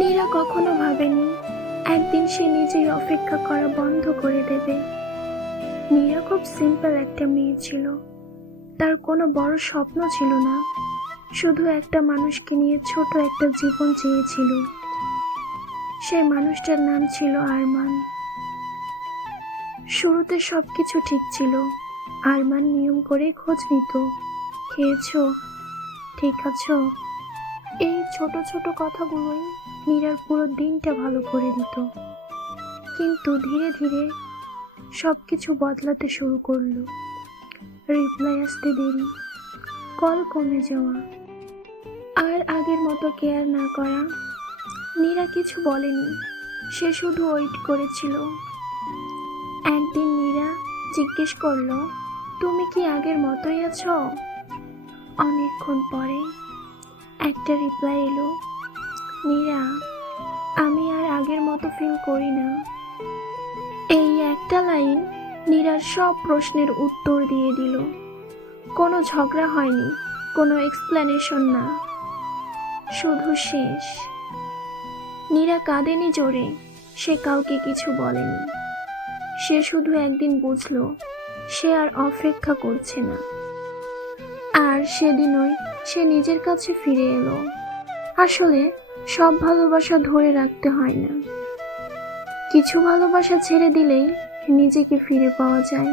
নীরা কখনো ভাবেনি একদিন সে নিজেই অপেক্ষা করা বন্ধ করে দেবে। নীরা খুব সিম্পল একটা মেয়ে ছিল। তার কোনো বড় স্বপ্ন ছিল না, শুধু একটা মানুষকে নিয়ে ছোট একটা জীবন চেয়েছিল। সেই মানুষটার নাম ছিল আরমান। শুরুতে সবকিছু ঠিক ছিল। আরমান নিয়ম করে খোঁজ নিত, খেয়েছো, ঠিক আছো, এই ছোট ছোট কথাগুলোই নীরার পুরো দিনটা ভালো করে দিত। কিন্তু ধীরে ধীরে সবকিছু বদলাতে শুরু করলো। রিপ্লাই আসতে দেরি, কল কমে যাওয়া, আর আগের মতো কেয়ার না করা। নীরা কিছু বলেনি, সে শুধু ওয়েট করেছিল। একদিন নীরা জিজ্ঞেস করলো, তুমি কি আগের মতোই আছো? অনেকক্ষণ পরে একটা রিপ্লাই এলো, নীরা, আমি আর আগের মতো ফিল করি না। এই একটা লাইন নীরার সব প্রশ্নের উত্তর দিয়ে দিল। কোনো ঝগড়া হয়নি, কোনো এক্সপ্লেনেশন না, শুধু শেষ। নীরা কাঁদেনি জোরে, সে কাউকে কিছু বলেনি। সে শুধু একদিন বুঝলো সে আর অপেক্ষা করছে না। আর সেদিনই সে নিজের কাছে ফিরে এলো। আসলে সব ভালোবাসা ধরে রাখতে হয় না, কিছু ভালোবাসা ছেড়ে দিলেই নিজেকে ফিরে পাওয়া যায়।